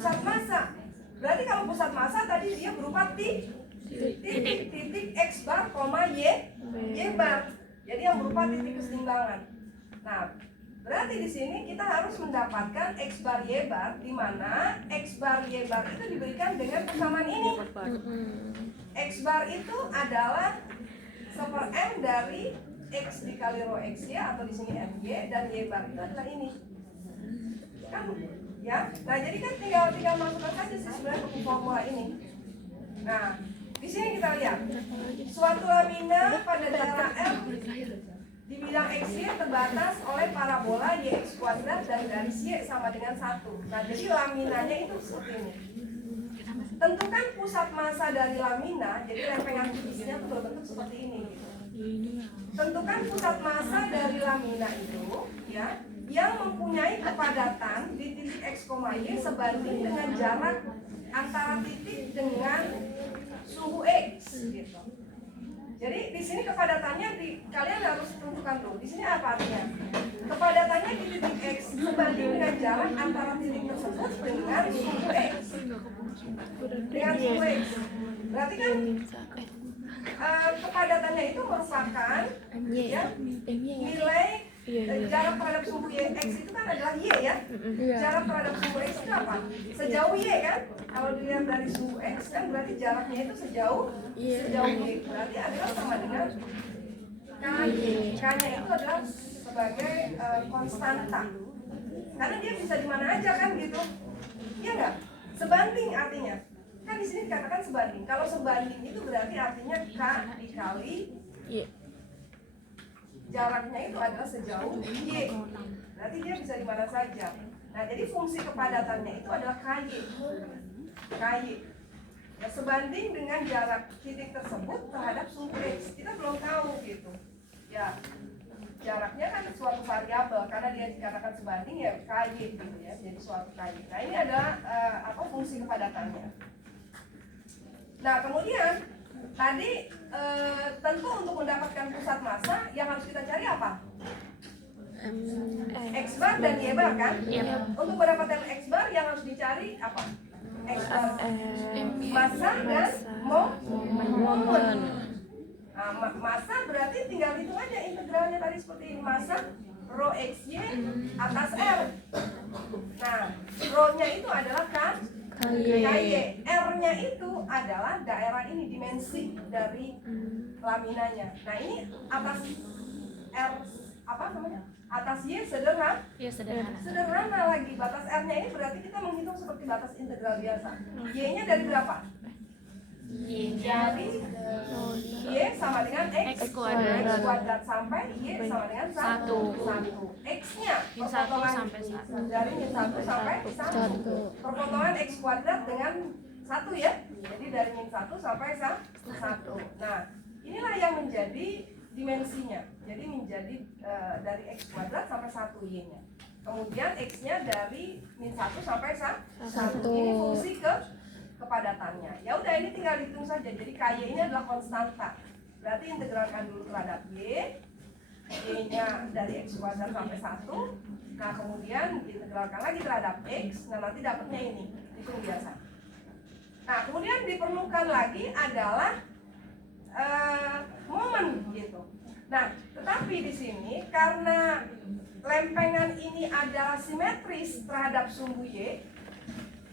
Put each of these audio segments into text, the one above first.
pusat massa. Berarti kalau pusat massa tadi dia berupa titik X bar, Y bar. Jadi yang berupa titik keseimbangan. Nah, berarti di sini kita harus mendapatkan X bar Y bar, di mana X bar Y bar itu diberikan dengan persamaan ini. X bar itu adalah 1/m dari X dikali rho X ya, atau di sini MY, dan Y bar itu adalah ini. Kan? Ya. Nah, jadi kan tinggal masukkan saja sih sebenarnya ke formula ini. Nah, di sini kita lihat suatu lamina pada daerah M di bidang XY terbatas oleh parabola YX kuadrat dan garis Y sama dengan 1. Nah, jadi laminanya itu seperti ini. Tentukan pusat massa dari lamina, jadi lempengan tipisnya itu berbentuk seperti ini. Tentukan pusat massa dari lamina itu, ya, yang mempunyai kepadatan di titik X, Y sebanding dengan jarak antara titik dengan suhu X, gitu. Jadi di sini kepadatannya kalian harus tentukan dulu. Di sini apa artinya? Kepadatannya di titik X sebanding dengan jarak antara titik tersebut dengan suhu X. Dengan suhu X. Berarti kan kepadatannya itu merupakan ya, nilai jarak terhadap suhu X itu kan adalah Y ya. Jarak terhadap suhu X itu apa? Sejauh Y kan? Kalau dilihat dari suhu X kan berarti jaraknya itu sejauh Y. Berarti adalah sama dengan KY. K-nya itu adalah sebagai konstanta. Karena dia bisa di mana aja kan gitu. Iya enggak? Sebanding artinya. Kan di sini dikatakan sebanding. Kalau sebanding itu berarti artinya K dikali jaraknya itu adalah sejauh Y. Berarti dia bisa di mana saja. Nah, jadi fungsi kepadatannya itu adalah KY. Ya, sebanding dengan jarak titik tersebut terhadap suhu X. Kita belum tahu gitu. Ya, jaraknya kan suatu variabel karena dia dikatakan sebanding ya KY gitu ya. Jadi suatu KY. Nah, ini adalah fungsi kepadatannya. Nah, kemudian tadi tentu untuk mendapatkan pusat massa yang harus kita cari apa? X bar dan Y bar kan? Untuk mendapatkan X bar yang harus dicari apa? X bar, massa dan momen. Nah, massa berarti tinggal hitung aja integralnya tadi seperti ini, massa rho XY atas R. Nah, rho-nya itu adalah KY. R-nya itu adalah daerah ini, dimensi dari laminanya. Nah, ini atas R apa namanya? Atas Y sederhana. Sederhana lagi. Batas R-nya ini berarti kita menghitung seperti batas integral biasa. Y-nya dari berapa? Dari Y sama dengan X kuadrat sampai Y sama dengan 1. X-nya perpotongan dari min 1 sampai 1. Perpotongan X kuadrat dengan 1 ya. Jadi dari min 1 sampai 1. Nah, inilah yang menjadi dimensinya. Jadi menjadi dari X kuadrat sampai 1 Y-nya. Kemudian X-nya dari min 1 sampai 1. Ini fungsi kepadatannya. Ya udah, ini tinggal dihitung saja. Jadi KY ini adalah konstanta. Berarti integralkan dulu terhadap Y. Y-nya dari X kuadrat sampai 1. Nah, kemudian diintegralkan lagi terhadap X. Nah, nanti dapatnya ini. Hitung biasa. Nah, kemudian diperlukan lagi adalah momen gitu. Nah, tetapi di sini karena lempengan ini adalah simetris terhadap sumbu Y,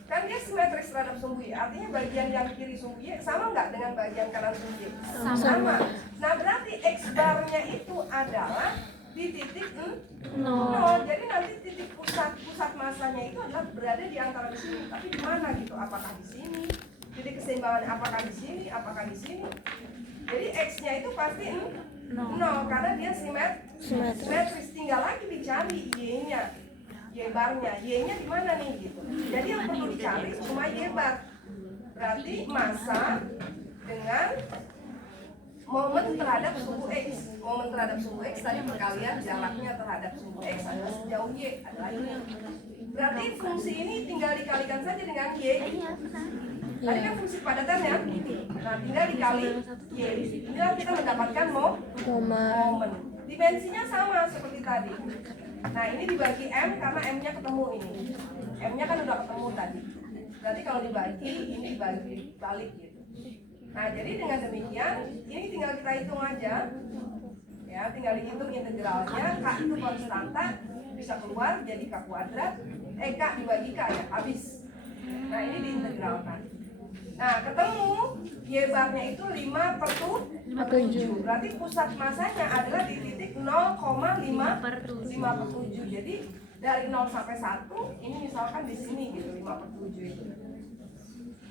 kan dia simetris terhadap sumbu Y, artinya bagian yang kiri sumbu Y sama nggak dengan bagian kanan sumbu Y? Sama. Nah, berarti X barnya itu adalah di titik 0. Jadi nanti titik pusat massanya itu adalah berada di antara di sini. Tapi di mana gitu? Apakah di sini? Titik keseimbangannya apakah di sini? Apakah di sini? Jadi X-nya itu pasti 0 karena dia simetris. Tinggal lagi dicari Y-nya. Y barnya, Y-nya di mana nih gitu. Jadi yang perlu dicari cuma Y bar. Berarti massa dengan momen terhadap suhu X. Momen terhadap suhu X tadi perkalian jaraknya terhadap suhu X adalah sejauh Y, adalah ini. Berarti fungsi ini tinggal dikalikan saja dengan Y. Tadi kan fungsi padatannya. Nah, tinggal dikali Y. Inilah kita mendapatkan momen. Dimensinya sama seperti tadi. Nah, ini dibagi M karena M-nya ketemu ini. M-nya kan udah ketemu tadi. Berarti kalau dibagi, ini dibagi balik gitu. Nah, jadi dengan demikian, ini tinggal kita hitung aja. Ya, tinggal dihitung integralnya. K itu konstanta, bisa keluar jadi K kuadrat. K dibagi K ya, habis. Nah, ini diintegralkan. Nah, ketemu Y barnya itu 5/7. Berarti pusat masanya adalah di titik 0,5/7. Jadi dari 0 sampai 1, ini misalkan di sini gitu, 5/7 itu.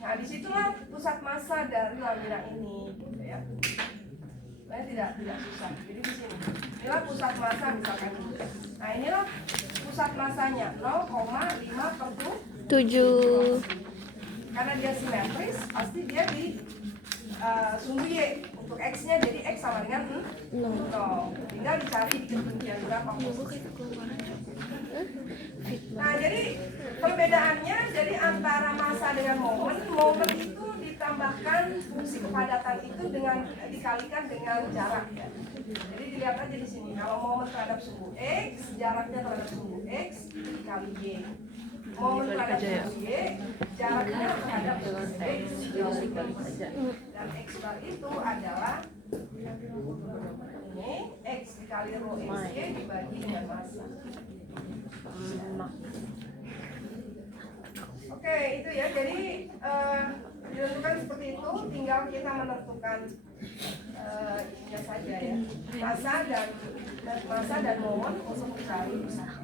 Nah, disitulah pusat massa dari lamina ini gitu ya. Nah, tidak susah. Jadi di sini. Inilah pusat massa misalkan ini. Nah, inilah pusat massanya 0,5/7. Karena dia simetris, pasti dia di sumbu Y. Untuk X-nya jadi X sama dengan 0. Tinggal dicari di ketinggian berapa posisi. Nah, jadi perbedaannya jadi antara massa dengan momen itu ditambahkan fungsi kepadatan itu dengan dikalikan dengan jarak ya. Jadi dilihat aja di sini. Kalau momen terhadap sumbu X, jaraknya terhadap sumbu X dikali Y. Momen terhadap sumbu Y, jaraknya terhadap sumbu X dan X bar itu adalah ini X dikali rho XY dibagi dengan massa. Oke, itu ya. Jadi ditentukan seperti itu, tinggal kita menentukan ininya saja ya, massa dan momen untuk mencari usaha.